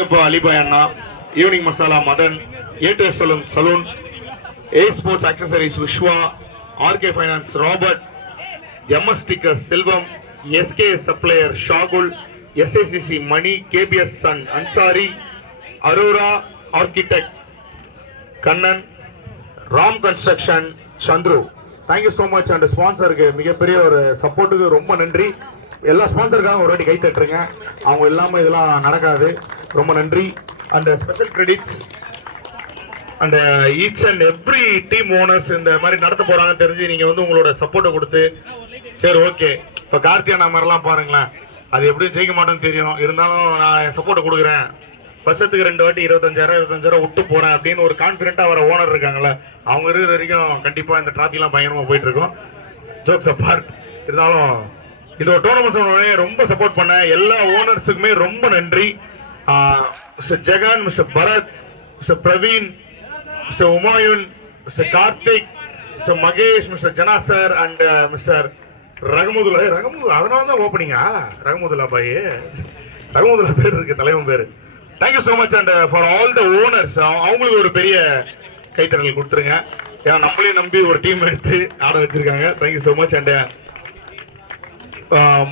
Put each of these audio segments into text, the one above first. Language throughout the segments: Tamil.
அலிபாய் அண்ணா, evening masala Madan, A two salon, A sports accessories Viswa, RK finance Robert, MS stickers Selvam, SK supplier Shahul, SACC Mani, KPS sun Ansari, Arora architect Kannan, Ram construction Chandru. Thank you so much. And ஸ்பான்சருக்கு மிகப்பெரிய ஒரு சப்போர்ட்டுக்கு ரொம்ப நன்றி. எல்லா ஸ்பான்சருக்காக ஒரு வாட்டி கை தட்டுருங்க. அவங்க இல்லாமல் இதெல்லாம் நடக்காது. ரொம்ப நன்றி. And special credits and each and every team owners இந்த மாதிரி நடத்த போறாங்கன்னு தெரிஞ்சு நீங்க வந்து உங்களோட சப்போர்ட்டை கொடுத்து சரி ஓகே இப்போ கார்த்தியானா மாதிரிலாம் பாருங்களேன், அது எப்படியும் ஜெயிக்க மாட்டோம்னு தெரியும், இருந்தாலும் நான் சப்போர்ட்டை கொடுக்குறேன், வருஷத்துக்கு 2 வாட்டி 25,000 விட்டு போறேன் அப்படின்னு ஒரு கான்பிடென்ட்டா வர ஓனர் இருக்காங்கல்ல, அவங்க இருக்கிற வரைக்கும் கண்டிப்பா இந்த டிராஃபிக்லாம் பயங்கரமா போயிட்டு இருக்கும். ஜோக்ஸ் அப்பார்ட், இருந்தாலும் இந்த ஒரு டோர்னமெண்ட் ரொம்ப சப்போர்ட் பண்ண எல்லா ஓனர்ஸுக்குமே ரொம்ப நன்றி. Mister Jegan, mister Bharath, mister Praveen, mister Humayun, mister Karthik, mister Mahesh, mister Jana sir and mister Rahmathullah. அதனால தான் ஓப்பனிங்கா ரகமுதுல்லா பாய், ரகமுதுல்லா பேர் இருக்கு தலைவன் பேரு. Thank you so much. And for all the owners, அவங்களுக்கு ஒரு பெரிய கைத்தறல் கொடுத்துருங்க. ஏன்னா நம்மளே நம்பி ஒரு டீம் எடுத்து ஆட வச்சிருக்காங்க. Thank you so much. And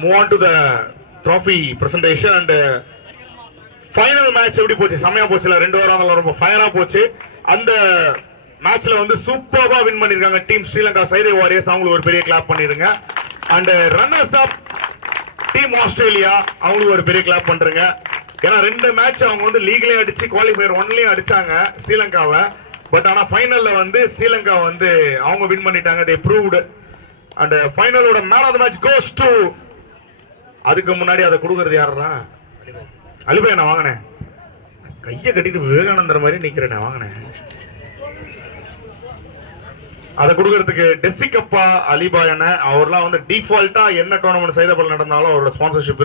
move on to the trophy presentation. And final match எப்படி போச்சு? செமையா போச்சுல, 2 வாரம் ரொம்ப ஃபயரா போச்சு. அந்த மேட்ச்ல வந்து சூப்பர்வா வின் பண்ணிருக்காங்க டீம் ஸ்ரீலங்கா சைதை வாரியர்ஸ். அவங்களுக்கு ஒரு பெரிய கிளாப் பண்ணிருங்க. And runners up team Australia, அவங்களுக்கு ஒரு பெரிய கிளாப் பண்றேங்க. ஏன்னா 2 மேட்ச் அவங்க வந்து லீக்லயே அடிச்சு குவாலிஃபயர் 1லயும் அடிச்சாங்க ஸ்ரீலங்காவை. பட் ஆனா ஃபைனல்ல வந்து ஸ்ரீலங்கா வந்து அவங்க வின் பண்ணிட்டாங்க. they proved. அண்ட் ஃபைனலோட man of the match goes to, அதுக்கு முன்னாடி அதை கொடுக்கறது யாரா? அலிபாய் நான் வாங்கினேன், கையை கட்டிட்டு விவேகானந்தர் மாதிரி நிக்கிறேன் வாங்கினேன். அதை கொடுக்கறதுக்கு டெசிகப்பா அலிபாய் அண்ணன். அவர்லாம் வந்து டிஃபால்ட்டா என்ன டோர்னமெண்ட் சைதாபல் நடந்தாலும் அவரோட ஸ்பான்சர்ஷிப்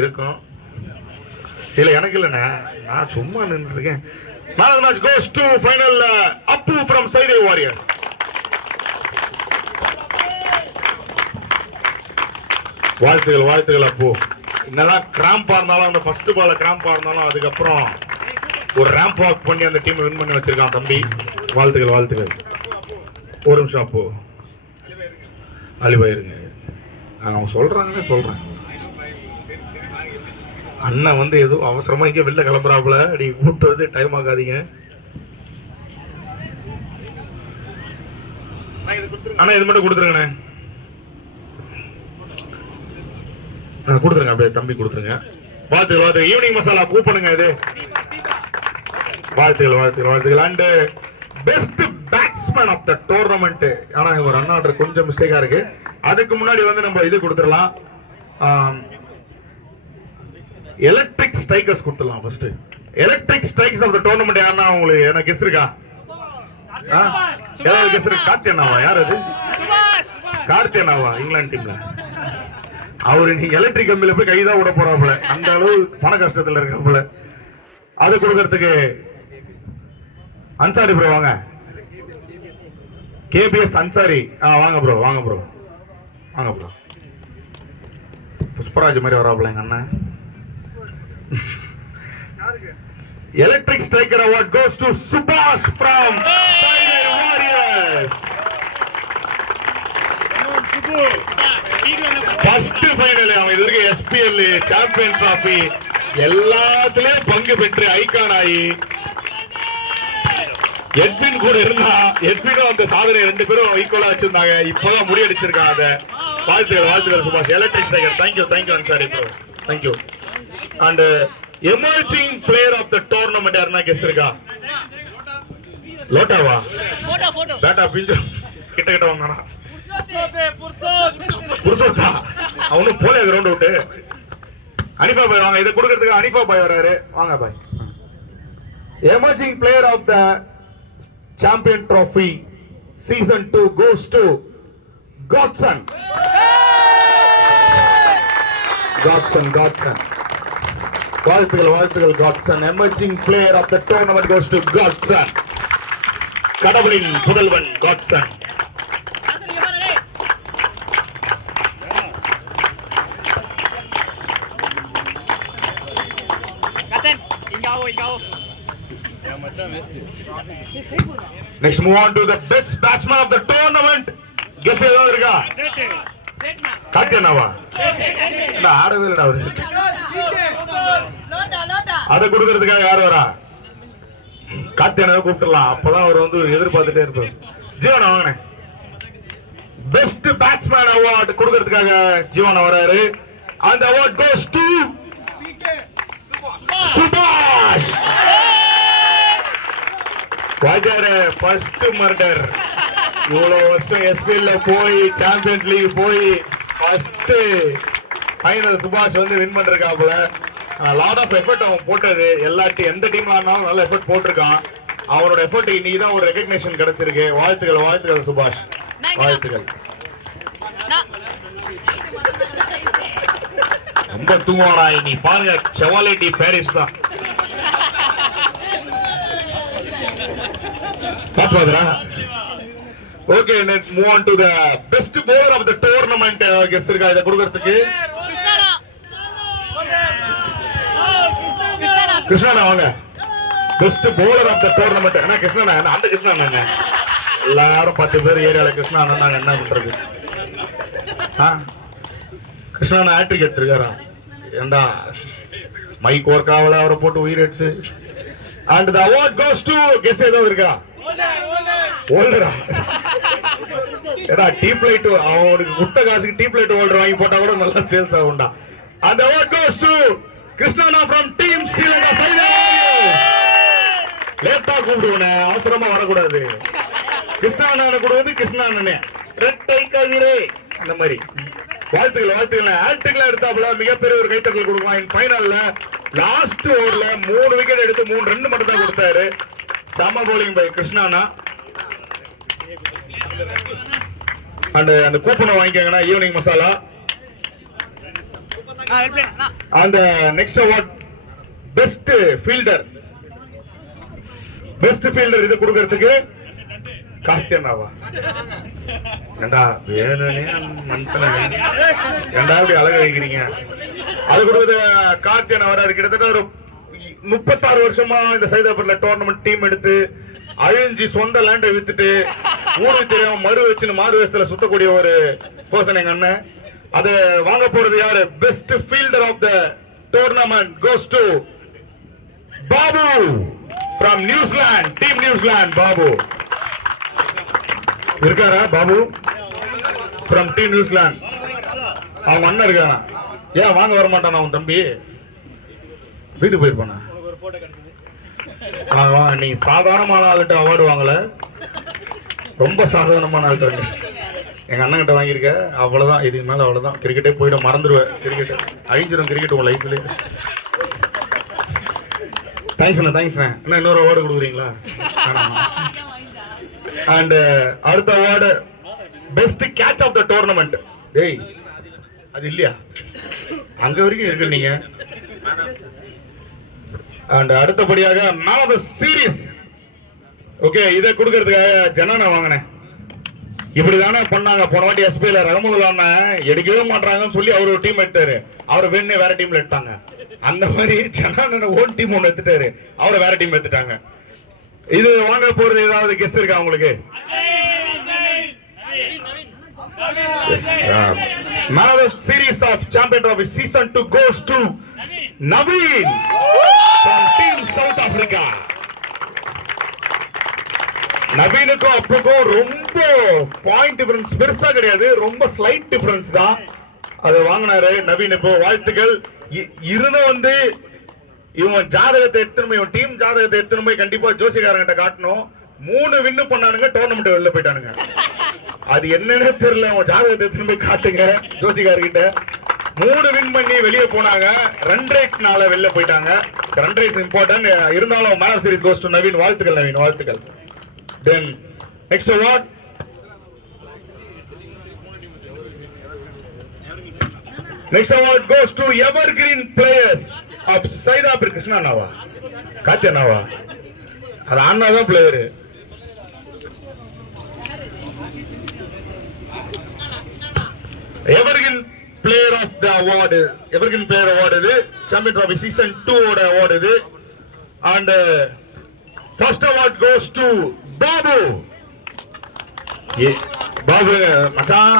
இருக்கும். இல்ல எனக்கு இல்லண்ணே, நான் சும்மா நின்று இருக்கேன். Man of the match goes to final Appu from Saidai warriors. வாழ்த்துகள் வாழ்த்துகள் அப்பு. என்னதான் கிராம்பா இருந்தாலும், அந்த ஃபர்ஸ்ட் பால்ல கிராம்பா இருந்தாலும் அதுக்கப்புறம் ஒரு ரேம்ப் வாக் பண்ணி அந்த டீம் வின் பண்ணி வச்சிருக்கான் தம்பி. வாழ்த்துகள் வாழ்த்துகள். ஒரு நிமிஷம் அப்பு, அலிபாய் இருங்க, அவங்க சொல்றாங்கன்னு சொல்றேன். அண்ணன் வந்து ஏதோ அவசரமா இங்க வெளில கிளம்புறாப்புல, நீ கூப்பிட்டு வந்து டைம் ஆகாதீங்க அண்ணா. இது மட்டும் கொடுத்துருங்கண்ணே, கொடுத்துருங்க அப்படியே தம்பி கொடுத்துருங்க. வாழ்த்துக்கள் வாழ்த்துக்கள். ஈவினிங் மசாலா கூப்பிடுங்க இது. வாழ்த்துக்கள் வாழ்த்துக்கள் வாழ்த்துக்கள். And best batsman of the tournament. ஆனா இவங்க ரன் ஆர்டர் கொஞ்சம் மிஸ்டேக்கா இருக்கு. அதுக்கு முன்னாடி வந்து நம்ம இது கொடுத்துடலாம், எலக்ட்ரிக் ஸ்ட்ரைக்கர்ஸ் கொடுத்துடலாம். First electric strikes of the tournament யாருன்னா உங்களுக்கு எனக்கு கெஸ் இருக்கா? யாராவது கெஸ் இருக்கு? கார்த்தி அண்ணாவா? யார் அது? கார்த்தி அண்ணாவா? இங்கிலாந்து டீம்ல அவரு நீ எலக்ட்ரிக் கம்பியில போய் கைதான் விட போறாப்புல, அந்த அளவு பண கஷ்டத்துல இருக்காப்புல. அது கொடுக்கறதுக்கு அன்சாரி ப்ரோ வாங்க, கேபிஎஸ் அன்சாரி வாங்க ப்ரோ, வாங்க ப்ரோ, வாங்க ப்ரோ. புஷ்பராஜ் மாதிரி வராப்புல எங்க அண்ணன். Electric Striker Award goes to Subhash from Saidai Warriors. First final அவன் இதுக்கு SPL சாம்பியன் டிராபி எல்லாத்துலயும் பங்கு பெற்று ஐகான் ஆகி எட்வின் கூட இருந்தா, எட்வினும் அந்த சாதனை 2 பேரும் ஈக்குவலா வச்சிருந்தாங்க. இப்பதான் முடியடிச்சிருக்காங்க. அதை வாழ்த்துக்கள் வாழ்த்துக்கள் சுபாஷ். Electric striker. Thank you thank you Ansari bro, thank you. And emerging player of the tournament யாருன்னா கெஸ் இருக்கா? லோட்டாவா? பேட்டா பிஞ்சு கிட்ட கிட்ட வந்தானா? புருஷோத்தா அவனும் போலே கிரவுண்ட் அவுட். அனிஃபா பாய் வாங்க, இதை கொடுக்கறதுக்கு அனிஃபா பாய் வராரு. வாங்க பாய். Emerging player of the champion trophy season 2 goes to Godson. Godson Godson. வாழ்த்துக்கள் வாழ்த்துக்கள் Godson. Emerging player of the tournament goes to Godson. கடவுளின் புதல்வன் Godson. Next move on to the best batsman of the tournament. Guess ஏதாவது இருக்கா? காத்தியனாவா? நான் ஆடவே இல்லடா அவரு. அத கொடுக்கிறதுக்காக யார் வரா? காத்தியனாவை கூப்பிடலாம். அப்பதான் அவர் வந்து எதிர்பார்த்துட்டே இருப்பார். ஜீவன் வாங்கனே. பெஸ்ட் பேட்ஸ்மேன் அவார்ட் கொடுக்கிறதுக்காக ஜீவன் வராரு. அந்த அவார்ட் goes to சுபாஷ். வாஜார ஃபர்ஸ்ட் மர்டர். இவ்வளவு வருஷம் எஸ்பிஎல்ல போய் சாம்பியன்ஸ் லீக் போய் ஃபர்ஸ்ட் ஃபைனல் சுபாஷ் வந்து வின் பண்றாப்ல. லாட் ஆஃப் எஃபர்ட் அவன் போட்டது. எந்த டீம்ல ஆனாலும் நல்ல எஃபர்ட் போட்டிருக்கான். அவனோட எஃபர்ட் இன்னைக்கு தான் ஒரு ரெகக்னிஷன் கிடைச்சிருக்கு. வாழ்த்துக்கள் வாழ்த்துக்கள் சுபாஷ், வாழ்த்துக்கள். ரொம்ப தூங்குவாடா நீ பாருங்க. செவாலிட்டி பாரிஸ் தான் பாத்துவாதரா. Okay, next move on to the best bowler of the tournament. Guess இருக்கா இத கொடுக்கிறதுக்கு? கிருஷ்ணா வாங்க. Best bowler of the tournament. என்ன கிருஷ்ணா? அந்த கிருஷ்ணா என்ன? எல்லாரும் 10 பேர் ஏரியால கிருஷ்ணா நாங்க என்ன பண்றது? கிருஷ்ணா ஹேட்ரிக் எடுத்திருக்காரா? ஏண்டா மைக் ஒர்க் ஆகல, அவரை போட்டு உயிர் எடுத்து. And the award goes to guess ஏதோ இருக்கா? ஹோல்டரா? ஏடா டீ பிளேட் அவனுக்கு குட்ட காசுக்கு டீ பிளேட் ஹோல்டர் வாங்கி போட்டா கூட நல்லா சேல்ஸ் ஆகும்டா. அந்த award goes to Krishna from team Sri Lanka. Side லேட்டா கூப்பிடுவனே, அவசரமா வரக்கூடாது. கிருஷ்ணா அண்ணனை கூட வந்து கிருஷ்ணா அண்ணனே ரெட்டை கவிரே அந்த மாதிரி. வாழ்த்துக்கள் வாழ்த்துக்கள். ஆக்டிங்ல எடுத்தாப்புல மிகப்பெரிய ஒரு கைத்தட்டல் கொடுக்கலாம். இன் ஃபைனல்ல லாஸ்ட் ஓவர்ல 3 விக்கெட் எடுத்து 3 ரன் மட்டும் தான் கொடுத்தாரு. சம bowling பை கிருஷ்ணா. அந்த கூப்பனை வாங்கிக்கங்கண்ணா, ஈவினிங் மசாலா. அந்த next award best fielder. Best fielder இது கொடுக்கிறதுக்கு காத்தியனாவா? ஏண்டா வேணுனே மனுஷன ஏண்டா இப்படி அழக வைக்கிறீங்க? அது கொடுக்குது காத்தியன் வராரு. கிட்டத்தட்ட ஒரு 36 வருஷமா இந்த சைதாபுர்ல டோர்னமெண்ட் டீம் எடுத்து அழிஞ்சி சொந்த லேண்டை வித்துட்டு ஊருக்கு தெரியாம மறு வச்சுன்னு மாறு வேஷத்துல சுத்தக்கூடிய ஒரு பர்சன் எங்க அண்ணன். அது வாங்க போறது யாரு? Best fielder of the tournament goes to Babu from New Zealand. Team New Zealand Babu இருக்காரா? Babu from team New Zealand. அவங்க அண்ணன் இருக்கானா? ஏன் வாங்க வர மாட்டானா அவன் தம்பி? வீட்டுக்கு போயிருப்பானா? நீங்க சாதாரணமான ஆளுகிட்ட அவார்டு வாங்கல, ரொம்ப சாதாரணமான ஆளுகிட்ட எங்க அண்ணன் கிட்ட வாங்கியிருக்க. அவ்வளவுதான், இதுக்கு மேல அவ்வளவுதான். கிரிக்கெட்டே போயிட மறந்துடுவேன். கிரிக்கெட் அழிஞ்சிடும். கிரிக்கெட் உங்க லைஃப்ல. தேங்க்ஸ்ண்ணா தேங்க்ஸ்ண்ணா. என்ன இன்னொரு அவார்டு கொடுக்குறீங்களா? அண்ட் அடுத்த award best catch of the tournament. டேய் அது இல்லையா? அங்க வரைக்கும் இருக்கு நீங்க. அண்ட் அடுத்தபடியாக man of the series. Okay, இதை கொடுக்கிறதுக்காக ஜனானா வாங்கினேன். இப்படிதானே பண்ணாங்க போன வாட்டி எஸ்பிஎல் ரஹமுல்லா எடுக்கவே மாட்டாங்கன்னு சொல்லி அவர் ஒரு டீம் எடுத்தாரு. அவரை வேணே வேற டீம்ல எடுத்தாங்க. அந்த மாதிரி ஜனான ஓன் டீம் ஒன்று எடுத்துட்டாரு, அவரை வேற டீம் எடுத்துட்டாங்க. இது வாங்க போறது ஏதாவது கெஸ் இருக்கா உங்களுக்கு? Man of the series of champion trophy season 2 goes to Naveen from team South Africa. நவீனுக்கும் அப்புக்கும் ரொம்ப பாயிண்ட் டிஃபரன்ஸ் பெருசா கிடையாது, ரொம்ப ஸ்லைட் டிஃபரன்ஸ் தான். அது வாங்கினாரு நவீன். இப்போ வாழ்த்துக்கள். இருந்தும் வந்து இவன் ஜாதகத்தை எடுத்துன்னு இவன் டீம் ஜாதகத்தை எடுத்துன்னு போய் கண்டிப்பா ஜோசிகாரங்கிட்ட காட்டணும். 3 வின்னு பண்ணானுங்க, டோர்னமெண்ட் வெளில போயிட்டானுங்க. அது என்னன்னு தெரியல. அவன் ஜாதகத்தை எடுத்துன்னு போய் காட்டுங்க ஜோசிகார்கிட்ட. 3 வின் பண்ணி வெளியே போனாங்க. ரன் ரேட்னால வெளில போயிட்டாங்க. Run rate important. இருந்தாலும் man of series goes to Naveen. வாழ்த்துக்கள் நவீன், வாழ்த்துக்கள். Then next award goes to evergreen players of Saidapur. Krishna Nava Katya Nava அது அண்ணாதான் player. evergreen player of the award, evergreen player award இது சாம்பியன் ட்ராஃபி சீசன் 2 ஓட அவார்ட் இது. and first award goes to Babu. Babu மச்சான்,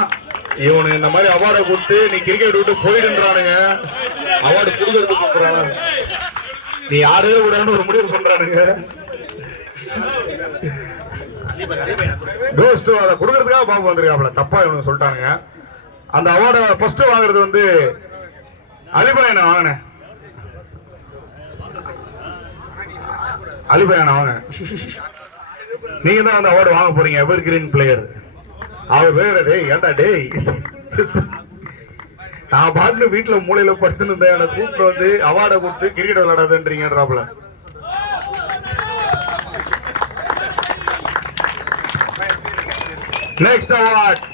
இவனு இந்த மாதிரி அவார்டை கொடுத்து நீ கிரிக்கெட் விட்டு போயிடுன்றானுங்க. அவார்டு கொடுக்கறதுக்கு போறாங்க, நீ யாரே விடான்னு ஒரு முடிவு பண்றானுங்க. கோஸ் டு அதை கொடுக்கறதுக்காக பாபு வந்திருக்காப்ல. தப்பா இவனுக்கு சொல்லிட்டானுங்க. அந்த அவார்டை ஃபர்ஸ்ட் வாங்குறது வந்து அலிபாயனை வாங்கினேன். அலிபாயனை வாங்க, நீங்க தான் அந்த அவார்டு வாங்க போறீங்க. எவர் கிரீன் பிளேயர் அவர் வேற. டேய் ஏண்டா டேய், நான் பாட்டு வீட்டுல மூலையில படுத்துன்னு இருந்தேன், எனக்கு கூப்பிட்டு வந்து அவார்டை கொடுத்து கிரிக்கெட் விளையாடாதுன்றீங்கன்றாப்ல. நெக்ஸ்ட் அவார்ட்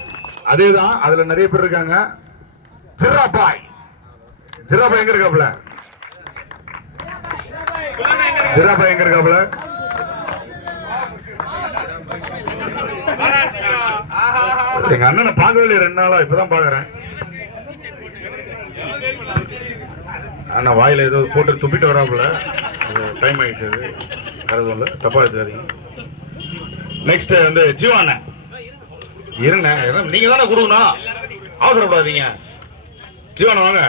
அதேதான், அதுல நிறைய பேர் இருக்காங்க. ஜிராபாய், ஜிராபாய் எங்க இருக்காப்ல? ஜிராபாய் எங்க இருக்காப்ல? எங்க அண்ணனை பார்க்கவே இல்லை 2 நாளா, இப்பதான் பாக்குறேன். அண்ணா வாயில ஏதோ போட்டு துப்பிட்டு வராப்புல, டைம் ஆயிடுச்சு. அது இல்லை, தப்பா எடுத்துக்காதீங்க. நெக்ஸ்ட் வந்து ஜீவாண்ண இருங்க, நீங்க தானே கொடுக்கணும், அவசரப்படாதீங்க. ஜீவான வாங்க.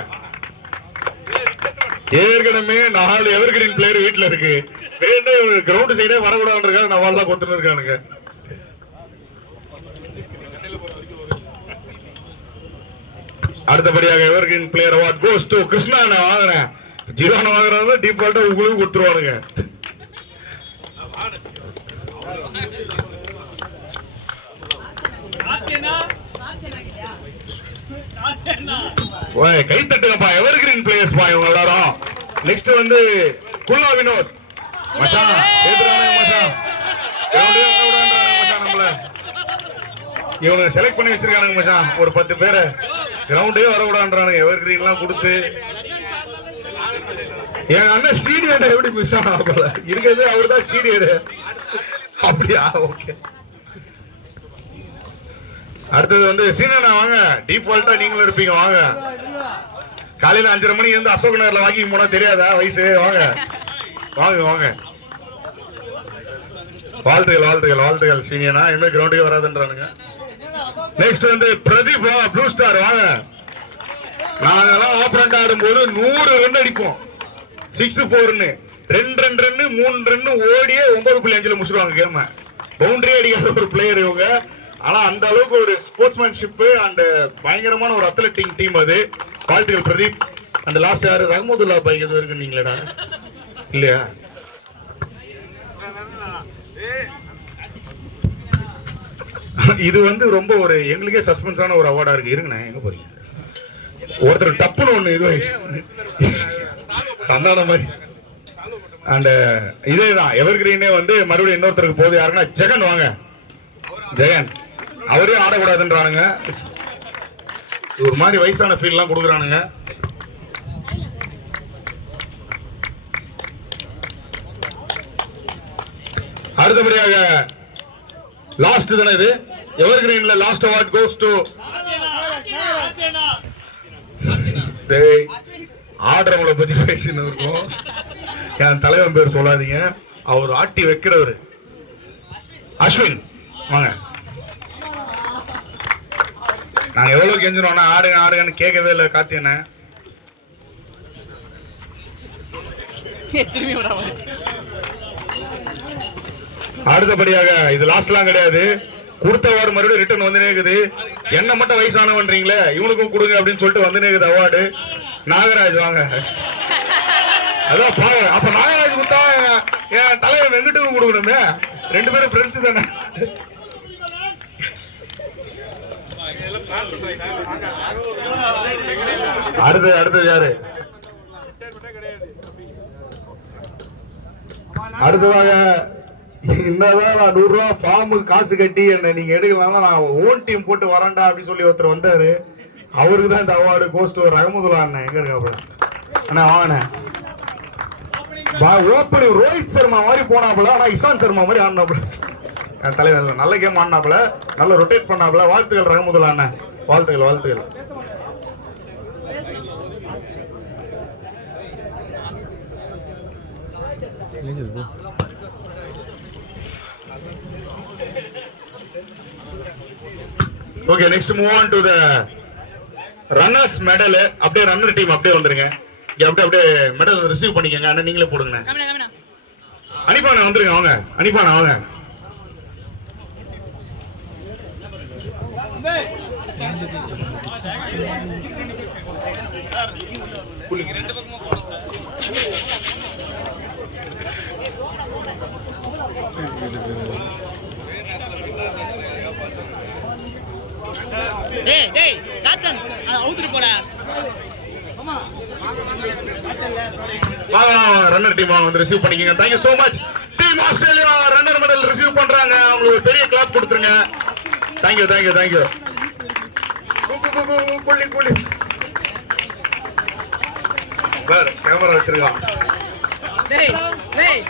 ஏற்கனவே 4 எவர் கிரீன் பிளேயர் வீட்டுல இருக்கு, வேண்டாம் கிரவுண்ட் சைடே வரக்கூடாதுன்றதுக்காக நான் வாழ்தான் கொத்துன்னு இருக்கானுங்க. அடுத்தபடியாக எவர் green player award goes to Krishna. வாங்குறேன், ஜீவான வாங்குறத டிஃபால்ட்டா உங்களுக்கு கொடுத்துருவானுங்க. கை தட்டுங்கப்பா, எவர் கிரீன் பிளேயர்ஸ் பா இவங்க எல்லாரும். நெக்ஸ்ட் வந்து குல்லா வினோத் மச்சான், கேக்குறானுங்க மச்சான், நம்மள இவங்க செலக்ட் பண்ணி வச்சிருக்கானுங்க மச்சான். ஒரு 10 பேரை கிரவுண்டே வரக்கூடாதுன்றானுங்க. எவர் கிரீன் எல்லாம் கொடுத்து எங்க அண்ணன் சீனியர் எப்படி மிஸ் ஆகல இருக்கிறது, அவர் தான் சீனியர். அப்படியா, ஓகே. அடுத்தது வந்து சீனியர் வாங்க, டிஃபால்ட்டா நீங்களும் இருப்பீங்க வாங்க. காலையில 5:30 மணிக்கு இருந்து அசோக் நகர்ல வாக்கிங் போனா தெரியாதா வயசு? வாங்க வாங்க வாங்க. வாழ்த்துகள் வாழ்த்துகள் வாழ்த்துகள் சீனியனா, இனிமே கிரவுண்டுக்கு வராதுன்றானுங்க. நெக்ஸ்ட் வந்து பிரதீப் ப்ளூ ஸ்டார் வாங்க. நாங்கெல்லாம் ஆப்பரண்ட் ஆடும்போது 100 ரன் அடிப்போம், 6-4ன்னு 2 ரன் 3 ரன் ஓடியே 9.5 முடிச்சிருவாங்க கேம. பவுண்டரி அடிக்காத ஒரு பிளேயர் இவங்க. ஆனா அந்த அளவுக்கு ஒரு ஸ்போர்ட்ஸ்மேன்ஷிப் அண்ட் பயங்கரமான ஒரு அத்லெட்டிக் டீம் அது. வாழ்த்துகள் பிரதீப். அண்ட் லாஸ்ட் யாரு? ரஹ்மதுல்லா பைக் எது இருக்கு நீங்களா இல்லையா? இது வந்து ரொம்ப ஒரு எங்களுக்கே சஸ்பென்ஸான ஒரு அவார்டா இருக்கு. இருங்கண்ணே, எங்க போறீங்க? ஒருத்தர் டப்புன்னு ஒண்ணு இது சந்தான மாதிரி. அண்ட் இதேதான் எவர் கிரீனே வந்து மறுபடியும் இன்னொருத்தருக்கு போகுது. யாருன்னா ஜெகன் வாங்க. ஜெகன் அவரே ஆடக்கூடாதுன்றானுங்க. ஒரு மாதிரி வயசான ஃபீல் எல்லாம் கொடுக்குறானுங்க. அடுத்தபடியாக லாஸ்ட் தானே இது, எவர் கிரீன்ல லாஸ்ட் அவார்ட் கோஸ் டு ஆடுறவங்கள பத்தி பேசின்னு இருக்கும். என் தலைவன் பேர் சொல்லாதீங்க, அவர் ஆட்டி வைக்கிறவரு அஸ்வின் வாங்க. நாங்க எவ்வளவு கெஞ்சினோம்னா ஆடுங்க ஆடுங்கன்னு கேட்கவே இல்லை காத்தியன. அடுத்தபடியாக இது லாஸ்ட்லாம் கிடையாது, கொடுத்த அவார்டு மறுபடியும் ரிட்டர்ன் வந்து நேக்குது. என்ன மட்டும் வயசானவன்றீங்களே, இவனுக்கும் கொடுங்க அப்படின்னு சொல்லிட்டு வந்து நேக்குது அவார்டு. நாகராஜ் வாங்க. அதான் பாவ, அப்ப நாகராஜ் கொடுத்தா என் தலைவர் வெங்கட்டுக்கும் கொடுக்கணுமே, 2 பேரும் ஃப்ரெண்ட்ஸ் தானே. அடுத்தது யாரு? அடுத்ததாக என்னதான் நான் 100 ரூபா ஃபார்முக்கு காசு கட்டி என்ன நீங்க எடுக்கலாம், நான் ஓன் டீம் போட்டு வரேன்டா அப்படின்னு சொல்லி ஒருத்தர் வந்தாரு. அவருக்கு தான் இந்த அவார்டு கோஸ்ட். ரஹ்மதுல்லா அண்ணன் எங்க இருக்காப்ல? அண்ணா வாங்கண்ணே. ஓப்பனிங் ரோஹித் சர்மா மாதிரி போனாப்புல, ஆனா இஷாந்த் சர்மா மாதிரி ஆடினாப்புல. என் தலைவர் நல்ல கேம் ஆடினாப்புல, நல்ல ரொட்டேட் பண்ணாப்புல. வாழ்த்துக்கள் ரஹ்மதுல்லா அண்ணன், வாழ்த்துக்கள் வாழ்த்துக்கள். Okay, next move on to the runners medal. அப்படியே ரன்னர் டீம் அப்படியே வந்துருங்க. அப்படியே மெடல் ரிசீவ் பண்ணிக்கங்க. அண்ணா நீங்களே போடுங்க. அனிஃபானா வந்துருங்க வாங்க. அனிஃபானா வாங்க. டேய் டேய் காச்சன் அவுத்துட்டு போடா. வாங்க ரன்னர் டீம் வாங்க வந்து ரிசீவ் பண்ணிக்கங்க. Thank you so much. Team Australia runner medal receive பண்றாங்க. உங்களுக்கு பெரிய கிளாப் கொடுத்துருங்க. Thank you. Kulli sir camera வச்சிருக்கான். டேய் டேய்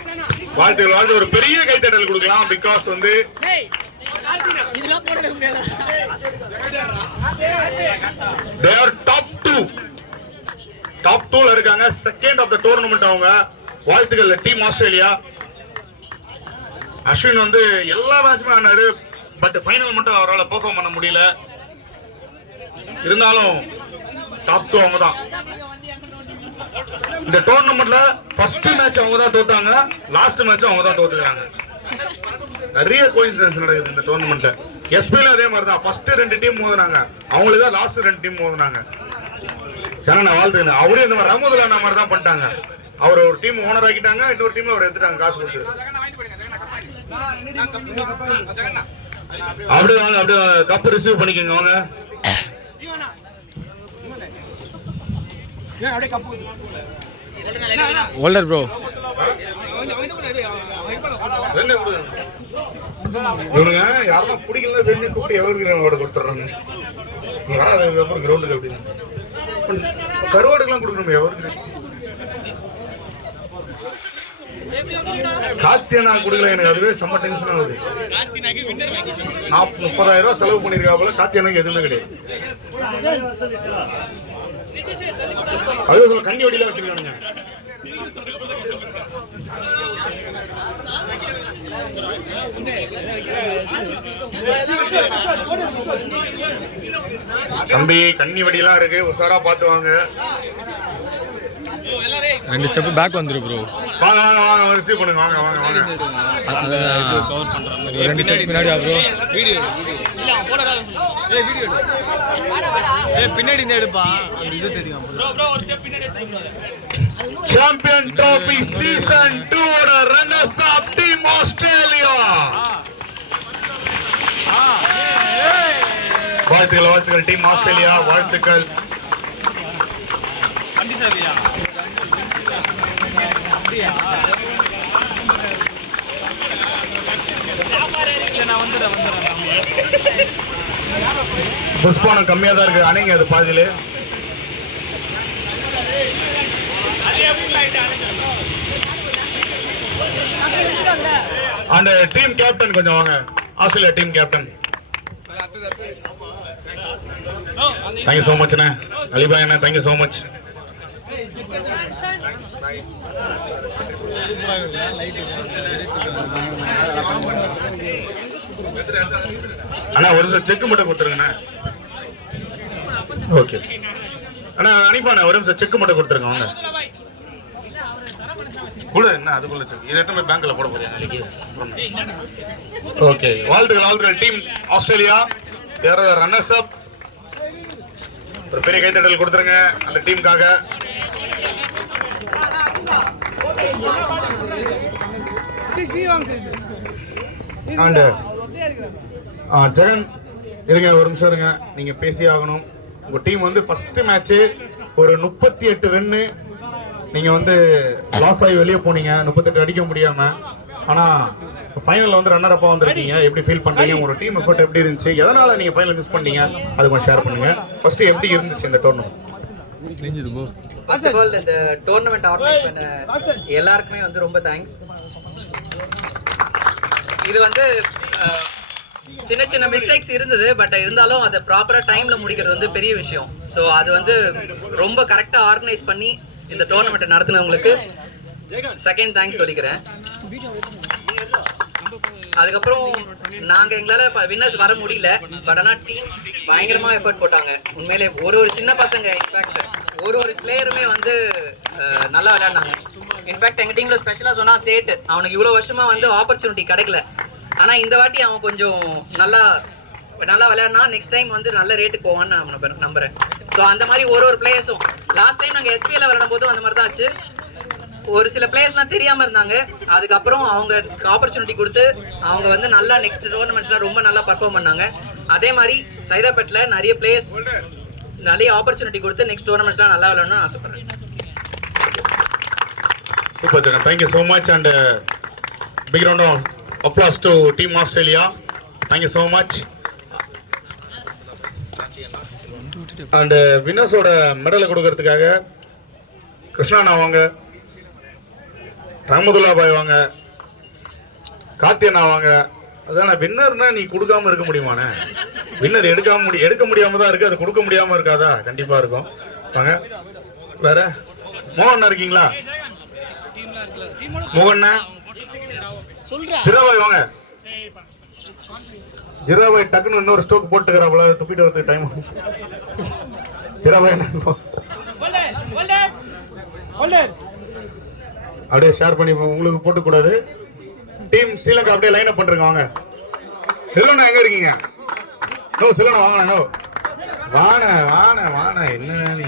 வாழ்த்து ஒரு பெரிய கைத்தட்டல் கொடுக்கலாம். பிகாஸ் வந்து இதெல்லாம் போட முடியாது. they are top 2ல இருக்காங்க. செகண்ட் ஆஃப் தி டோர்னமெண்ட் அவங்க. வாழ்த்துக்கள் டீம் ஆஸ்திரேலியா. அஸ்வின் வந்து எல்லா மேட்சுமே ஆனாரு. பட் ஃபைனல் மட்டும் அவரால் பெர்ஃபார்ம் பண்ண முடியல. இருந்தாலும் டாப் 2 அவங்க தான். இந்த டோர்னமெண்ட்ல ஃபர்ஸ்ட் மேட்ச் அவங்க தான் தோத்தாங்க. லாஸ்ட் மேட்ச் அவங்க தான் தோத்துக்கிறாங்க. நிறைய கோயின்சிடன்ஸ் நடக்குது இந்த டோர்னமெண்ட்ல. எஸ்பில அதே மாதிரி தான். ஃபர்ஸ்ட் 2 டீம் மோதினாங்க. அவங்களே தான் லாஸ்ட் 2 டீம் மோதினாங்க. சரணா வாழ்த்துக்கணும். அவரே இந்த மாதிரி ரமோதுல்லா மாதிரி தான் பண்ணிட்டாங்க. அவர் ஒரு டீம் ஓனர் ஆக்கிட்டாங்க. இன்னொரு டீம் அவர் எடுத்துட்டாங்க காசு கொடுத்து. அப்படியே வாங்க. அப்படியே கப் ரிசீவ் பண்ணிக்கங்க வாங்க. ஓல்டர் ப்ரோ இவனுங்க யாரெல்லாம் பிடிக்கல வெண்ணி கூப்பிட்டு எவருக்கு கொடுத்துட்றாங்க. நீ வராது அப்புறம் கிரவுண்டுக்கு அப்படின்னு கருவாடுக்கெல்லாம் கொடுக்கணும். எவருக்கு காத்தியனா கொடுக்கல எனக்கு அதுவே செம்ம டென்ஷன் ஆகுது. 30,000 ரூபாய் செலவு பண்ணிருக்காப்புல. காத்தியனாக்கு எதுவுமே கிடையாது. அது கண்ணி வடியில வச்சிருக்கானுங்க. தம்பி கண்ணி வடியெல்லாம் இருக்கு. உசாரா பார்த்து வாங்க. 2 ஸ்டெப் பேக் வந்துரு ப்ரோ. வாங்க ரிசீவ் பண்ணுங்க. வாங்க. கவர் பண்ற மாதிரி 2 ஸ்டெப் பின்னாடி ப்ரோ. வீடியோ இல்ல போடா. வீடியோ பின்னாடி இந்த எடுப்பா. அந்த இது தெரியும் ப்ரோ. ஒரு ஸ்டெப் பின்னாடி எடுத்து. சாம்பியன் ட்ராஃபி சீசன் 2 ஓட ரன்னர்ஸ் அப் டீம் ஆஸ்திரேலியா. வாழ்த்துக்கள் டீம் ஆஸ்திரேலியா. வாழ்த்துக்கள். புஷ்பானம் கம்மியா தான் இருக்கு. அணைங்க அது பாதியில. அந்த டீம் கேப்டன் கொஞ்சம் வாங்க. Australia team captain. Thank you so much அண்ணா. அலிபாய் அண்ணா தேங்க்யூ சோ மச். அண்ணா ஒரு நிமிஷம் செக் மட்டும் கொடுத்துருங்கண்ணா. ஓகே அண்ணா. அனிஃபாண்ணா ஒரு நிமிஷம் செக் மட்டும் கொடுத்துருங்க வாங்க. கூட என்ன அதுக்குள்ள செக். இதை எத்தனை பேங்க்ல போட போறீங்க? ஓகே வாழ்த்துக்கள் டீம் ஆஸ்திரேலியா. ரன்னர்ஸ் அப். ஒரு பெரிய கைத்தட்டல் கொடுத்துருங்க அந்த டீமுக்காக. ஜெகன் இருங்க ஒரு நிமிஷம் இருங்க. நீங்க பேசி ஆகணும். உங்க டீம் வந்து ஃபர்ஸ்ட் மேட்ச் ஒரு 38 ரன்னு நீங்க வந்து லாஸ் ஆகி வெளியே போனீங்க. 38 அடிக்க முடியாம. ஆனா ஃபைனல்ல வந்து ரன்னர் அப்பா வந்திருக்கீங்க. எப்படி ஃபீல் பண்றீங்க? உங்க டீம் எஃபோர்ட் எப்படி இருந்துச்சு? எதனால நீங்க ஃபைனல் மிஸ் பண்ணீங்க? அது கொஞ்சம் ஷேர் பண்ணுங்க. ஃபர்ஸ்ட் எப்படி இருந்துச்சு இந்த டோர்னமெண்ட்? First of all, இந்த டோர்னமெண்ட் ஆர்கனைஸ் பண்ண எல்லாருக்குமே வந்து ரொம்ப தேங்க்ஸ். இது வந்து சின்ன மிஸ்டேக்ஸ் இருந்தது. பட் இருந்தாலும் அதை ப்ராப்பரா டைம்ல முடிக்கிறது வந்து பெரிய விஷயம். ஸோ அது வந்து ரொம்ப கரெக்டா ஆர்கனைஸ் பண்ணி இந்த டோர்னமெண்ட்டை நடத்தினவங்களுக்கு செகண்ட் தேங்க்ஸ் சொல்லிக்கிறேன். அதுக்கப்புறம் நாங்க எங்களால வின்னர்ஸ் வர முடியல. பட் ஆனா டீம் பயங்கரமா எஃபர்ட் போட்டாங்க. உண்மையிலே ஒரு சின்ன பசங்க இன்ஃபேக்ட் ஒரு பிளேயருமே வந்து நல்லா விளையாடினாங்க. இன்ஃபேக்ட் எங்க டீம்ல ஸ்பெஷலா சொன்னா சேட், அவனுக்கு இவ்வளவு வருஷமா வந்து ஆப்பர்ச்சுனிட்டி கிடைக்கல. ஆனா இந்த வாட்டி அவன் கொஞ்சம் நல்லா விளையாடினா நெக்ஸ்ட் டைம் வந்து நல்ல ரேட்டுக்கு போவான்னு நான் நம்புறேன். ஸோ அந்த மாதிரி ஒரு பிளேயர்ஸும் லாஸ்ட் டைம் நாங்கள் SPL விளையாடும் போதும் அந்த மாதிரி தான் ஆச்சு. ஒரு சில பிளேயர்ஸ்லாம் தெரியாமல் இருந்தாங்க. அதுக்கப்புறம் அவங்க ஆப்பர்ச்சுனிட்டி கொடுத்து அவங்க வந்து நல்லா நெக்ஸ்ட் டோர்னமெண்ட்ஸ்லாம் ரொம்ப நல்லா பர்ஃபார்ம் பண்ணாங்க. அதே மாதிரி சைதாப்பேட்டில் நிறைய பிளேயர்ஸ் நிறைய ஆப்பர்ச்சுனிட்டி கொடுத்து நெக்ஸ்ட் டோர்னமெண்ட்ஸ்லாம் நல்லா விளையாடணும்னு ஆசைப்படுறேன். Super Jegan, thank you so much and big round of applause to team Australia. Thank you so much. And வின்னர்ஸோட மெடலை கொடுக்கறதுக்காக கிருஷ்ணாண்ணா வாங்க, ரஹமதுல்லா பாய் வாங்க, கார்த்தியண்ணா வாங்க. அதான வின்னர்னா நீ கொடுக்காம இருக்க முடியுமாண்ணே? வின்னர் எடுக்க முடியாம தான் இருக்கு, அது கொடுக்க முடியாம இருக்காதா? கண்டிப்பா இருக்கும். வாங்க. வேற மோகன் இருக்கீங்களா? மோகண்ணா, ஜிராபாய் வாங்க. ஜிராபாய் டக்குன்னு இன்னொரு ஸ்டோக் போட்டுக்கிறாப்புல, துப்பிட்டு வரதுக்கு டைம். ஜிராபாய் அப்படியே ஷேர் பண்ணி உங்களுக்கு போட்டு கூடாது. டீம் ஸ்ரீலங்கா அப்படியே லைன் அப் பண்றீங்க. வாங்க. செல்வண்ணா எங்க இருக்கீங்க? நோ செல்வண்ணா வாங்க. நோ வாண என்ன நீ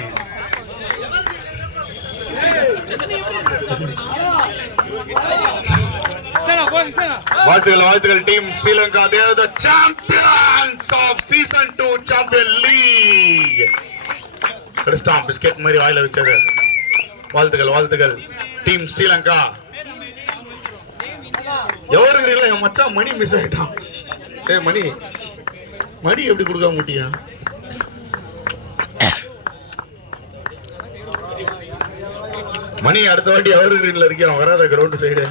வாழ்த்துக்கள் team Sri Lanka. they are the champions of season 2 champion league. கிறிஸ்டாம் பிஸ்கெட் மாதிரி வாயில வச்சது. வாழ்த்துக்கள் டீம் ஸ்ரீலங்கா. எவருக்கு இல்ல என் மச்சான் மணி மிஸ் ஆயிட்டான். மணி எப்படி கொடுக்க மாட்டியா? மணி அடுத்த வாட்டி எவர் கிரீன்ல இருக்கான், வராத கிரவுண்ட் சைடு.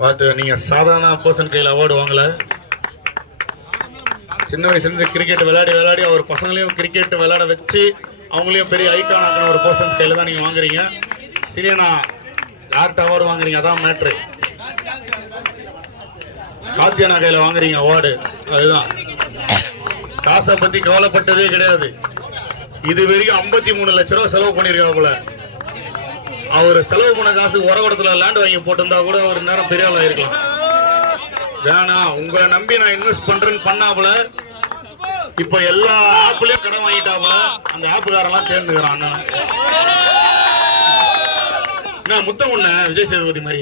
பார்த்து நீங்க சாதாரண பர்சன் கையில் அவார்டு வாங்கல. சின்ன வயசுலேருந்து கிரிக்கெட் விளையாடி அவர் பசங்களையும் கிரிக்கெட் விளையாட வச்சு அவங்களையும் பெரிய ஐக்கான் ஆக்கின ஒரு பர்சன்ஸ் கையில் தான் நீங்கள் வாங்குறீங்க. சரியாண்ணா, யார்கிட்ட அவார்டு வாங்குறீங்க அதான் மேட்ரு. கார்த்தியண்ணா கையில் வாங்குறீங்க அவார்டு. அதுதான் காசை பற்றி கவலைப்பட்டதே கிடையாது. இது வரைக்கும் 53 லட்ச ரூபா செலவு பண்ணியிருக்காப்புல. அவர் செலவு பண்ண காசு உரகடத்துல லேண்ட் வாங்கி போட்டிருந்தா கூட ஒரு நேரம் பெரிய ஆளா இருக்கலாம். வேணாம், உங்களை நம்பி நான் இன்வெஸ்ட் பண்றேன்னு பண்ணாப்புல. இப்ப எல்லா ஆப்லயும் கடன் வாங்கிட்டாப்புல. அந்த ஆப்புக்காரெல்லாம் தேர்ந்துக்கிறான் அண்ணன். நான் முத்தம் ஒண்ண விஜய் சேதுபதி மாதிரி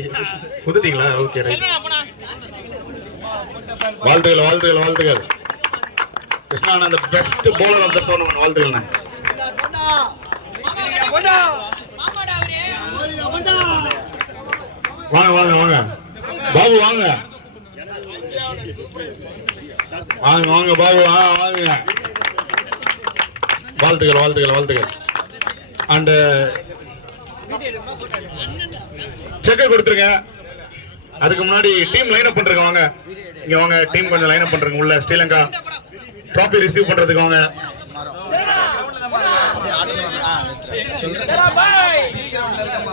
குதுட்டீங்களா? ஓகே, வாழ்த்துக்கள் கிருஷ்ணா, அந்த best bowler of the tournament. வாழ்த்துக்கள்ண்ணா. வாங்க பாபு, வாங்க பாபு, வாங்க. வாழ்த்துக்கள் அண்ட் செக்க கொடுத்துருங்க. அதுக்கு முன்னாடி டீம் லைன் அப் பண்றீங்க. வாங்க இங்க வாங்க, டீம் கொஞ்சம் லைன் அப் பண்றீங்க உள்ள. ஸ்ரீலங்கா ட்ராஃபி ரிசீவ் பண்றதுக்கு வாங்க.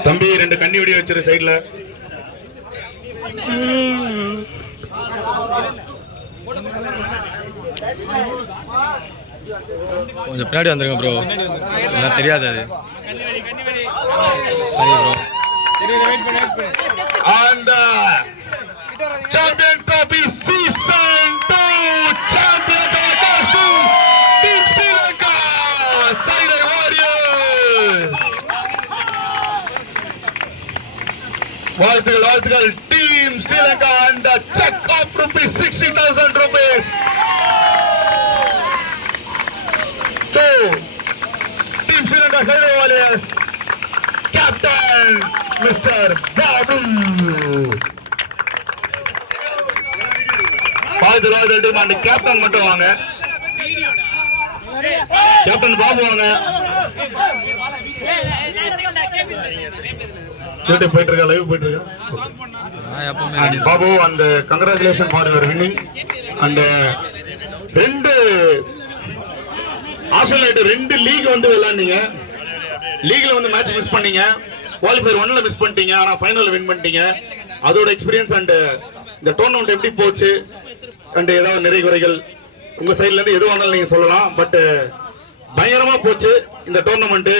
தம்பி 2 கண்ணி வெடி வச்சிரு சைடுல. கொஞ்சம் பின்னாடி வந்துருங்க ப்ரோ, எனக்கு தெரியாது அது. சரி bro. And champion trophy season 2 champions goes to Team Sri Lanka, Saidai Warriors. வாழ்த்துக்கள் Team Sri Lanka and a check of ₹60,000 to Team Sri Lanka Saidai Warriors Captain Mr. Babu. வாழ்த்துக்கள் அந்த கேப்டன் மட்டும் வாங்க. கேப்டன் பாபு வாங்க. போயிட்டு இருக்கா, லைவ் போயிட்டு இருக்கா. பாபு, அந்த கங்க்ராச்சுலேஷன் ஃபார் யுவர் வின்னிங். அந்த 2 ஆஸ்திரேலியா 2 லீக் வந்து விளையாண்டீங்க. லீக்ல வந்து மேட்ச் மிஸ் பண்ணீங்க, குவாலிஃபயர் 1ல மிஸ் பண்ணிட்டீங்க, ஆனா ஃபைனல்ல வின் பண்ணிட்டீங்க. அதோட எக்ஸ்பீரியன்ஸ் அண்ட் இந்த டோர்னமெண்ட் எப்படி போச்சு அண்ட் ஏதாவது நிறைய குறைகள் உங்க சைடுல இருந்து எதுவாக இருந்தாலும் நீங்க சொல்லலாம். பட் பயங்கரமா போச்சு இந்த டோர்னமெண்ட்.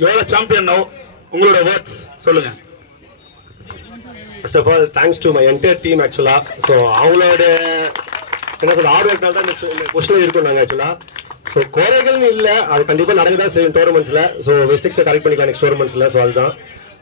யூ ஆர் சாம்பியன் நவ. உங்களோட வேர்ட்ஸ் சொல்லுங்க. First of all, thanks to my entire team actually. So அவங்களோட என்ன சொல்ற ஹார்ட் ஒர்க்னால தான் இந்த பொசிஷன் இருக்கும் நாங்கள் ஆக்சுவலா. ஸோ குறைகள்னு இல்லை, அது கண்டிப்பாக நடக்க தான் செய்யும் டோர்னமெண்ட்ஸில். ஸோ மிஸ்டேக்ஸை கரெக்ட் பண்ணிக்கலாம் நெக்ஸ்ட் டோர்னமெண்ட்ஸில். ஸோ அதுதான்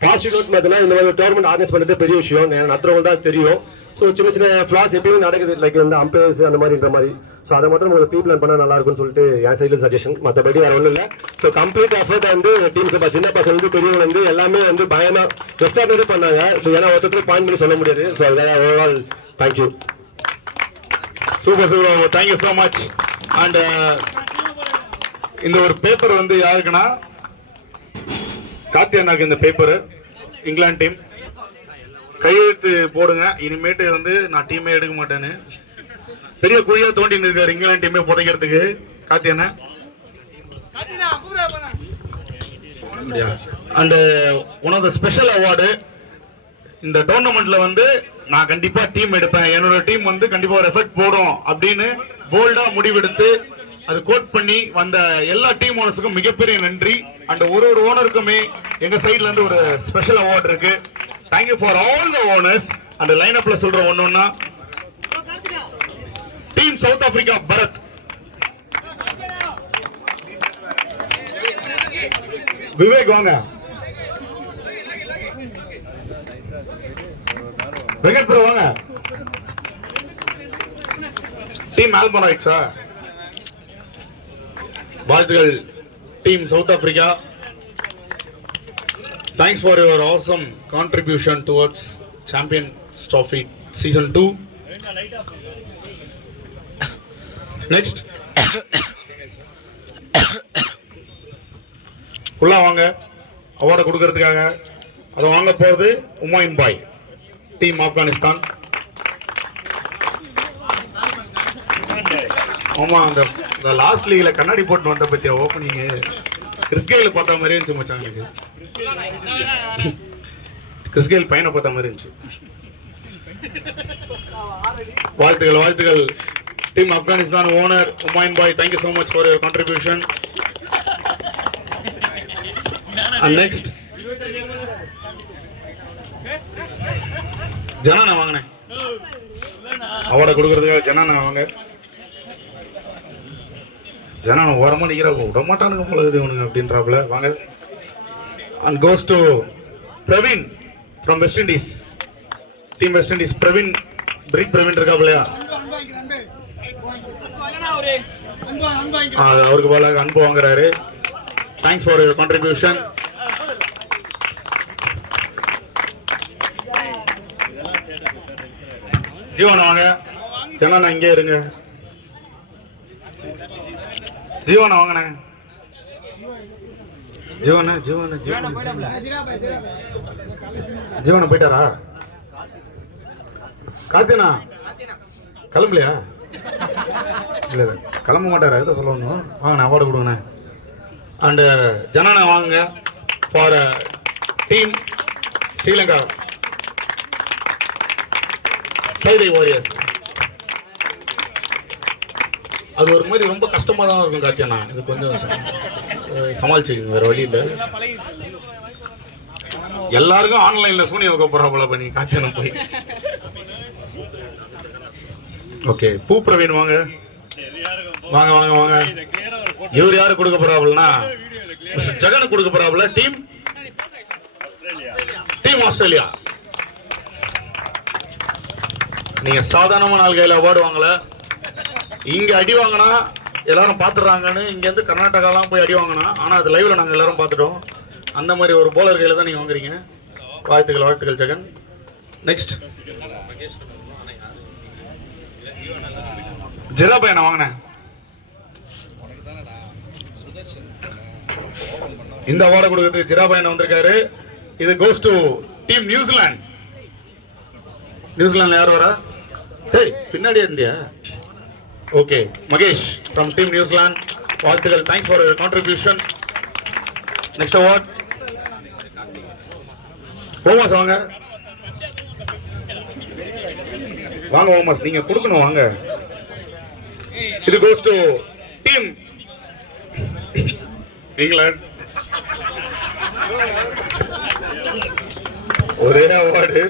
பாசிட்டிவ் நோட் பார்த்தீங்கன்னா இந்த மாதிரி டோர்னமெண்ட் ஆர்கனைஸ் பண்ணுறது பெரிய விஷயம். நடத்துறவங்க தான் தெரியும். ஸோ சின்ன சின்ன ஃப்ளாஸ் எப்பயுமே நடக்குது, லைக் வந்து அம்பையர்ஸ் அந்த மாதிரின்ற மாதிரி. ஸோ அதை மட்டும் நம்ம ப்ரீ பிளான் பண்ணால் நல்லா இருக்கும்னு சொல்லிட்டு என் சைடில் சஜஷன். மற்றபடி வேறு ஒன்றும் இல்லை. ஸோ கம்ப்ளீட் எஃபர்ட் வந்து டீம்ஸ் சின்ன பசங்க வந்து பெரியவங்க வந்து எல்லாமே வந்து பயமாக ரெஸ்டார்ட் பண்ணாங்க. ஸோ ஏன்னா ஒருத்தர் பாயிண்ட் பண்ணி சொல்ல முடியாது. ஸோ அதுக்காக overall thank you. Super super, thank you so much. And இந்த ஒரு பேப்பர் வந்து யாருக்குன்னா கார்த்தி அண்ணாக்கு இந்த பேப்பர். இங்கிலாந்து டீம் கையெழுத்து போடுங்க. இனிமேட்டு வந்து நான் டீமே எடுக்க மாட்டேன்னு பெரிய குழியா தோண்டின்னு இருக்காரு இங்கிலாந்து டீமே புதைக்கிறதுக்கு கார்த்தி அண்ணா. And one of the special award இந்த டோர்னமெண்ட்ல வந்து நான் கண்டிப்பா டீம் எடுப்பேன், என்னோட டீம் வந்து கண்டிப்பா ஒரு எஃபர்ட் போடும் அப்படின்னு போல்டா முடிவெடுத்து அது கோட் பண்ணி வந்த எல்லா டீம் ஓனர்ஸுக்கும் மிகப்பெரிய நன்றி. அண்ட் ஒரு ஓனருக்குமே எங்க சைட்ல இருந்து ஒரு ஸ்பெஷல் அவார்டு இருக்கு. Thank you for all the owners. அந்த லைன் அப்ல சொல்ற ஒன்னொன்னா team South Africa Bharat, Vivek வாங்க, வெங்கட் ப்ரோ வாங்க, டீம் ஆல்பரைட்ஸா வாழ்த்துக்கள் team South Africa. Thanks for your awesome contribution towards champions trophy season 2. Next உள்ள வாங்க அவார்டை கொடுக்கறதுக்காக. அதை வாங்க போறது உமாயின் பாய், டீம் ஆப்கானிஸ்தான். ஆமா, அந்த லாஸ்ட் லீக்ல கண்ணாடி போட்டு வந்த பத்தியா ஓப்பனிங் கிறிஸ்கேல் பார்த்த மாதிரி இருந்துச்சு மச்சான். எனக்கு கிறிஸ்கேல் பையனை பார்த்த மாதிரி இருந்துச்சு. வாழ்த்துக்கள் வாழ்த்துக்கள் team Afghanistan owner Humayun bhai. Thank you so much for your contribution. And next ஜனானா வாங்கினேன் அவார்டை கொடுக்கறதுக்காக. ஜனானா வாங்க. ஜனானா ஓரமா நிக்கிற விட மாட்டானுங்க போல இவனுங்க அப்படின்றாப்ல. வாங்க. And goes to Praveen from West Indies, team West Indies. Praveen பிரிக் பிரவீன் இருக்காப்லையா? அவருக்கு போல அன்பு வாங்குறாரு. Thanks for your contribution. Jeevan வாங்க. ஜனானா இங்கே இருங்க. ஜீவன வாங்கண்ணே. ஜீவன ஜீவன ஜீவன போயிட்டாரா? கார்த்தினா கிளம்பலையா? இல்ல இல்ல கிளம்ப மாட்டாரா? எதை சொல்லணும். வாங்கண்ணே அவார்டு கொடுங்கண்ணே. அண்ட் ஜனானா வாங்க for team Sri Lanka Saidai warriors. அது ஒரு மாதிரி ரொம்ப கஷ்டமா தான் இருக்கும் காத்தியானா. இது கொஞ்சம் சமாளிச்சுக்கோங்க, வேற வழி இல்லை. எல்லாருக்கும் ஆன்லைன்ல சூனிய வைக்க போறாப்புல பண்ணி காத்தியானா போய். ஓகே, பூ பிரவீன் வாங்க வாங்க வாங்க வாங்க. இவர் யாரு கொடுக்க போறாப்புலன்னா ஜெகன் கொடுக்க போறாப்புல. Team Australia. நீங்க சாதாரணமான ஆள் கையில அவார்டு வாங்கல. இங்க அடி வாங்கினா எல்லாரும் பாத்துறாங்கன்னு இங்க இருந்து கர்நாடகாலாம் போய் அடி வாங்கினா, ஆனா அது லைவ்ல நாங்க எல்லாரும் பார்த்துட்டோம். அந்த மாதிரி ஒரு போலர் கையில தான் நீங்க வாங்குறீங்க. வாழ்த்துக்கள் வாழ்த்துக்கள் ஜெகன். நெக்ஸ்ட் ஜிராபையனை வாங்கினேன். இந்த அவார்டை கொடுக்கறதுக்கு ஜிராபையனை வந்திருக்காரு. இது கோஸ் டு டீம் நியூசிலாந்து. நியூசிலாந்துல யார் வரா? டேய் பின்னாடி இருந்தியா? Okay, Mahesh from team New Zealand. வாழ்த்துக்கள். Thanks for your contribution. Next award ஓமாஸ் வாங்க வாங்க ஓமாஸ், நீங்க கொடுக்கணும் வாங்க. இது கோஸ் டு டீம் இங்கிலாந்து. ஒரே அவார்டு.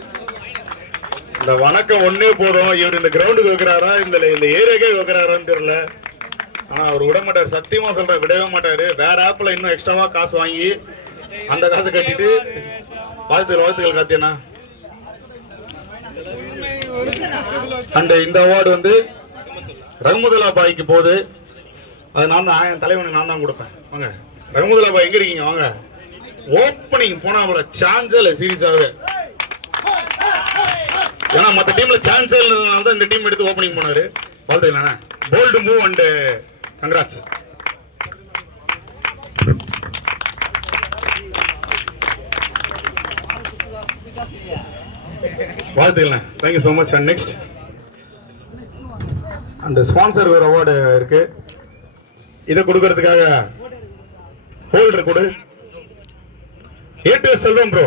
இந்த வணக்கம் ஒன்னே போதும். இவர் இந்த கிரவுண்டுக்கு வைக்கிறாரா இந்த ஏரியாக்கே வைக்கிறாரான்னு தெரியல. ஆனா அவர் விட மாட்டார், சத்தியமா சொல்ற விடவே மாட்டாரு. வேற ஆப்ல இன்னும் எக்ஸ்ட்ராவா காசு வாங்கி அந்த காசை கட்டிட்டு வாழ்த்துக்கள் காத்தியனா. அண்ட் இந்த அவார்டு வந்து ரஹ்மதுல்லா பாய்க்கு போகுது. அது நான் தான், என் தலைவனுக்கு நான் தான் கொடுப்பேன். வாங்க ரஹ்மதுல்லா பாய், எங்க இருக்கீங்க வாங்க. ஓப்பனிங் போனா அவரோட சான்ஸே இல்லை சீரியஸாவே. ஏன்னா மற்ற டீம்ல சான்ஸே இல்லைனால தான் இந்த டீம் எடுத்து ஓப்பனிங் போனாரு. வாழ்த்துக்கள், போல்டு மூவ் அண்ட் கங்க்ராட்ஸ். வாழ்த்துக்கள், thank you so much. And next அந்த ஸ்பான்சருக்கு ஒரு அவார்டு இருக்கு. இதை கொடுக்கறதுக்காக ஹோல்டர் கொடு. ஏட்டு செல்வம் ப்ரோ,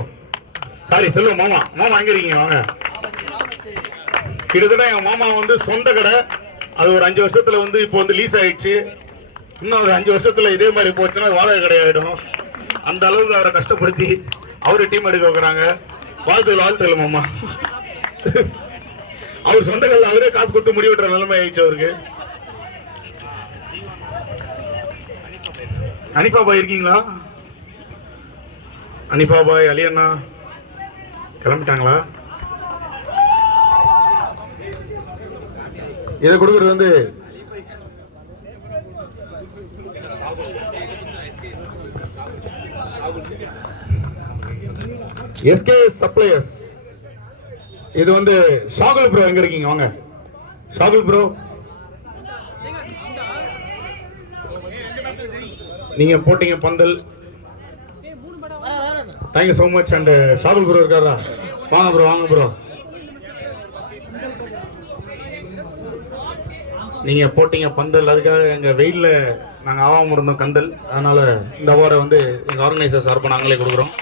சாரி செல்வம் மாமா. மாமா எங்க இருக்கீங்க வாங்க. கிட்டத்தட்ட என் மாமா வந்து சொந்த கடை. அது ஒரு 5 வருஷத்துல வந்து இப்போ வந்து லீஸ் ஆயிடுச்சு. இன்னும் ஒரு 5 வருஷத்துல இதே மாதிரி போச்சுன்னா வாடகை கிடையாயிடும். அந்த அளவுக்கு அவரை கஷ்டப்படுத்தி அவரு டீம் எடுக்க வைக்கிறாங்க. வாழ்த்துக்கள் மாமா. அவர் சொந்த கல்ல அவரே காசு கொடுத்து முடிவெட்டுற நிலைமை ஆயிடுச்சு அவருக்கு. அனிஃபா பாய் இருக்கீங்களா? அனிஃபா பாய், அலி அண்ணா கிளம்பிட்டாங்களா? இதை கொடுக்கறது வந்து எஸ்கே சப்ளையர்ஸ். இது வந்து ஷாகுல் ப்ரோ எங்க இருக்கீங்க வாங்க. ஷாகுல் ப்ரோ, நீங்க போட்டீங்க பந்தல். Thank you so much. And Shahul bro இருக்காரா? வாங்க ப்ரோ, வாங்க ப்ரோ. நீங்க போட்டீங்க பந்தல், அதுக்காக எங்க வெயில்ல நாங்க ஆவாம இருந்தோம் கந்தல். அதனால இந்த அவார்டை வந்து எங்க ஆர்கனைசர் சார்பாக நாங்களே கொடுக்குறோம்.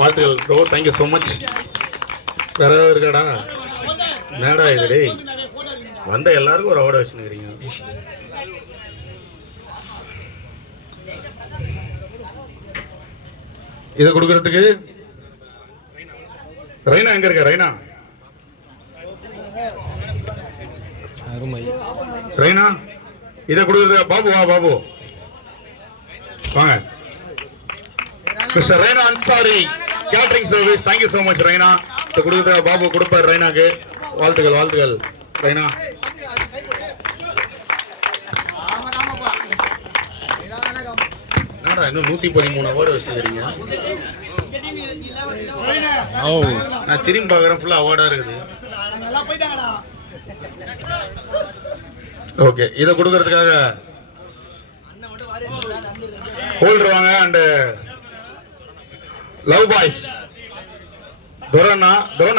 வாழ்த்துக்கள் ப்ரோ, தேங்க்யூ ஸோ மச். வேற ஏதாவது இருக்காடா? நேடா இது டேய், வந்த எல்லாருக்கும் ஒரு அவார்டை வச்சுருக்கிறீங்க. இதை கொடுக்கறதுக்கு ரைனா எங்க இருக்க? ரைனா, ரைனா இதை கொடுக்கறது பாபு. வா பாபு வாங்க. Mister Raina Ansari catering service. Thank you so much Raina. இதை கொடுக்கறது பாபு கொடுப்பார் ரைனாக்கு. வாழ்த்துக்கள் ரைனா. என்னடா இன்னும் 113 அவார்டு வச்சுருக்கீங்க? நான் திரும்பி பார்க்குறேன், ஃபுல்லாக அவார்டாக இருக்குது. ஓகே, இதை கொடுக்கறதுக்காக ஹோல்டர் வாங்க. அண்ட் லவ் பாய்ஸ் துரண்ணா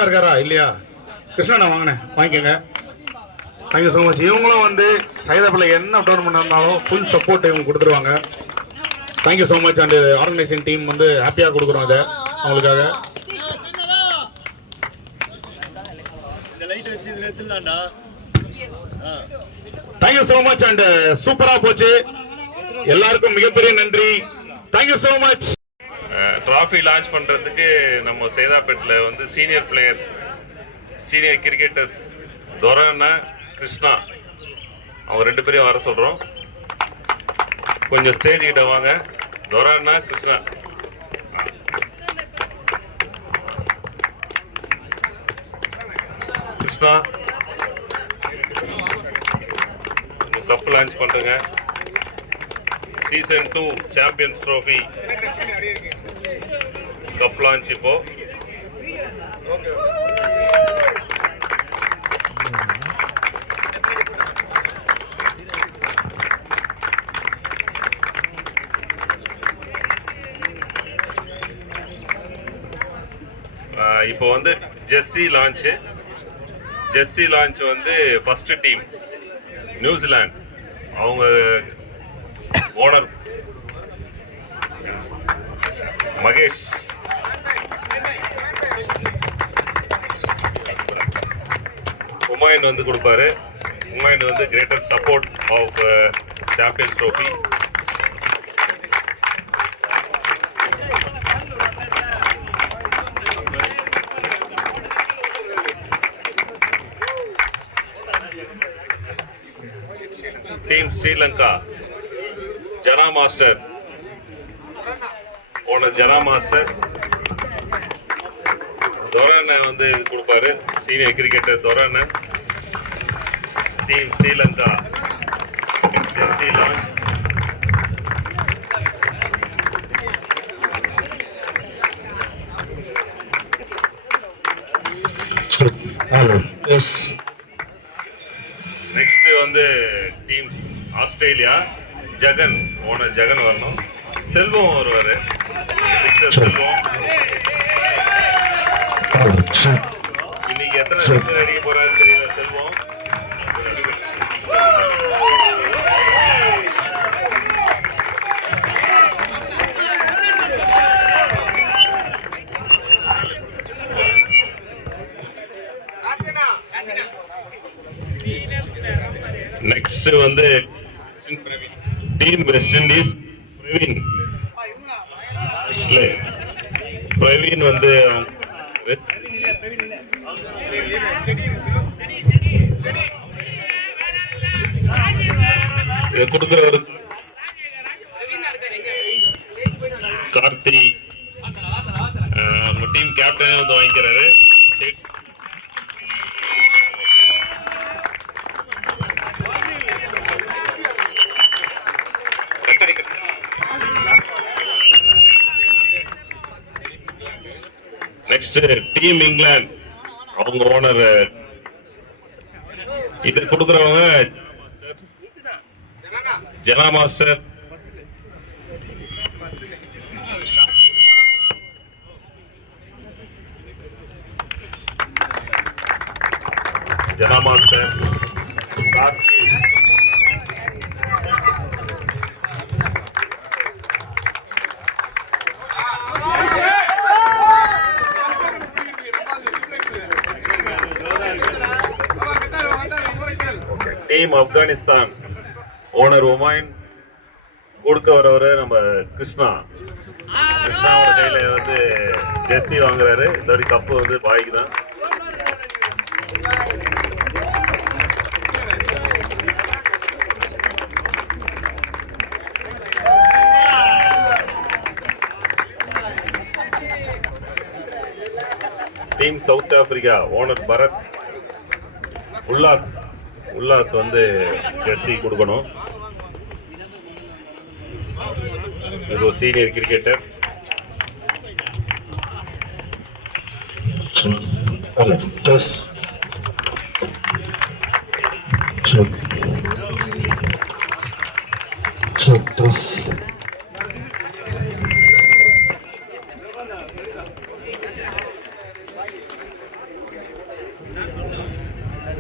இருக்காரா இல்லையா? கிருஷ்ணண்ணா வாங்கினே வாங்கிக்கோங்க. Thank you so much. இவங்களும் வந்து சைதாப்பில் என்ன டோர்னமெண்ட் இருந்தாலும் ஃபுல் சப்போர்ட் இவங்க கொடுத்துருவாங்க. Thank you so much. And organising team வந்து ஹாப்பியாக கொடுக்குறோம் இதை அவங்களுக்காக. Thank you so much. அண்ட் சூப்பரா போச்சு. எல்லாருக்கும் மிகப்பெரிய நன்றி. Thank you so much. Trophy launch பண்றதுக்கு நம்ம சேதாப்பேட்டில் வந்து சீனியர் பிளேயர்ஸ், சீனியர் கிரிக்கெட்டர்ஸ் துரண்ணா, கிருஷ்ணா, அவங்க 2 பேரையும் வர சொல்றோம். கொஞ்சம் ஸ்டேஜ் கிட்ட வாங்க. துரண்ணா, கிருஷ்ணா. கிருஷ்ணா கப் லான்ச் பண்றேங்க. Season 2 champions trophy cup launch இப்போ. இப்போ வந்து ஜெர்சி லான்ச் வந்து ஃபர்ஸ்ட் டீம் நியூசிலாந்து, அவங்க ஓனர் மகேஷ். உமாயின் வந்து கொடுப்பாரு. உமாயின் வந்து greater support of champions trophy. Team Sri Lanka Jana master owner Jana master தொரண்ண வந்து இது கொடுப்பாரு. சீனியர் கிரிக்கெட்டர் தொரண்ண. டீம் ஸ்ரீலங்கா ஜெஸ்ஸி லான்ச். நெக்ஸ்ட் வந்து team Australia Jegan owner Jegan வரணும். செல்வம் வருவாரு. சிக்ஸர் செல்வம். இன்னைக்கு எத்தனை சிக்ஸர் அடிக்க போறாருன்னு தெரியல செல்வம். நெக்ஸ்ட் வந்து டீம் வெஸ்ட் இண்டீஸ் பிரவீன் வந்து கொடுக்கிறவர் கார்த்தி டீம் கேப்டனே வந்து வாங்கிக்கிறாரு. நெக்ஸ்ட் டீம் இங்கிலாந்து அவங்க ஓனர் இது கொடுக்கிறவங்க ஜனா மாஸ்டர். ஜனா மாஸ்டர் டீம் ஆப்கானிஸ்தான் ஓனர் ஒமாயின் கொடுக்க வரவரு நம்ம கிருஷ்ணா. கிருஷ்ணாவோட கையில வந்து ஜெர்சி வாங்குறாரு. இந்த கப்பு வந்து பாய்க்கு தான். Team South Africa owner Bharat. Ullas வந்து ஜெர்சி கொடுக்கணும். இது சீனியர் கிரிக்கெட்டர்.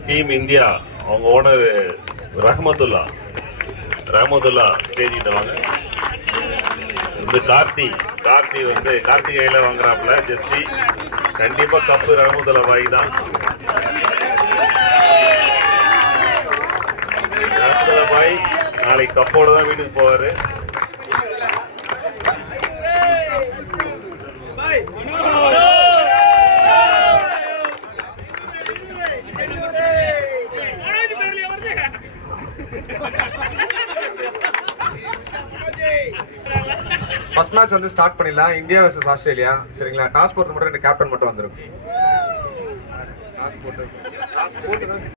டீம் இந்தியா அவங்க ஓனர் ரஹமத்துல்லா ஸ்டேஜிட்ட வாங்க. வந்து கார்த்தி வந்து கார்த்திகையில வாங்குறாப்புல ஜெர்சி. கண்டிப்பா கப்பு ரஹமத்துல்லா பாய் தான். ரஹமத்துல்லா பாய் நாளைக்கு கப்போட தான் வீட்டுக்கு போவாரு. ஃபர்ஸ்ட் மேட்ச் வந்து ஸ்டார்ட் பண்ணிடலாம். India versus Australia. சரிங்களா? டாஸ் போடுறது மட்டும் 2 கேப்டன் மட்டும் வந்துடும். டாஸ் போட்டு